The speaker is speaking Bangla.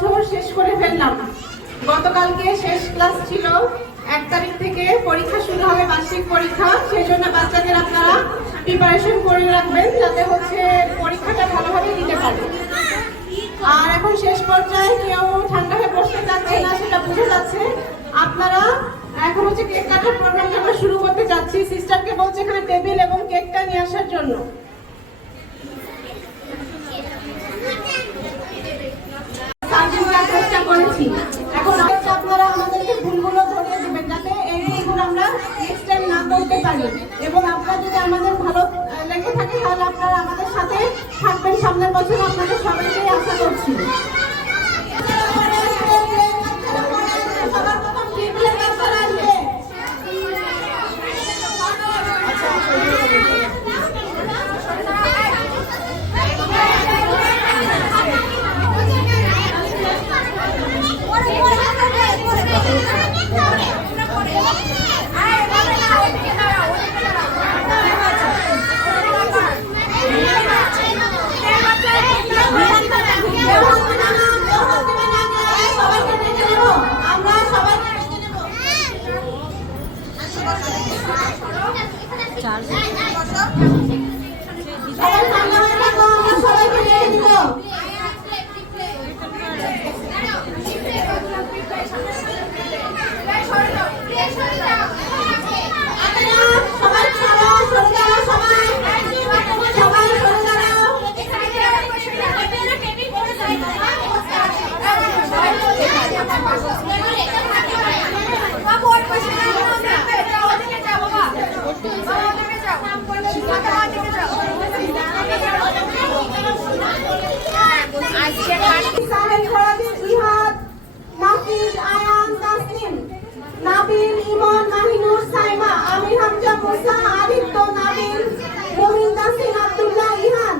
বছর শেষ করে ফেললাম। গতকালকে শেষ ক্লাস ছিল, 1 তারিখ থেকে পরীক্ষা শুরু হবে, বার্ষিক পরীক্ষা। সেই জন্য বাচ্চাদের আপনারা প্রিপারেশন করে রাখবেন যাতে হচ্ছে পরীক্ষাটা ভালোভাবে দিতে পারে। আর এখন শেষ পর্যায়ে কেউ ঠান্ডা হয়ে বসতে যাচ্ছে না, সেটা বুঝে যাচ্ছে। আপনারা এখন হচ্ছে কেক কাটার প্রোগ্রামটা আমরা শুরু করতে যাচ্ছি। সিস্টারকে বলছে এখানে টেবিল এবং কেকটা নিয়ে আসার জন্য। চেষ্টা করেছি, এখন আপনারা আমাদেরকে ভুলগুলো ধরিয়ে দেবেন যাতে এই ভুলগুলো আমরা নেক্সট টাইম না করতে পারি। এবং আপনারা যদি আমাদের ভালো লেগে থাকে তাহলে আপনারা আমাদের সাথে থাকবেন। সামনের বছর আপনাদের সবাইকেই আশা করছি। নাবিল, ইমন, মাহিনুর, সাইমা, আমির, হামজা, মুসা, আদিত্য, নাবিল, মমিন, তাসিন, আব্দুল্লাহ, ইহান।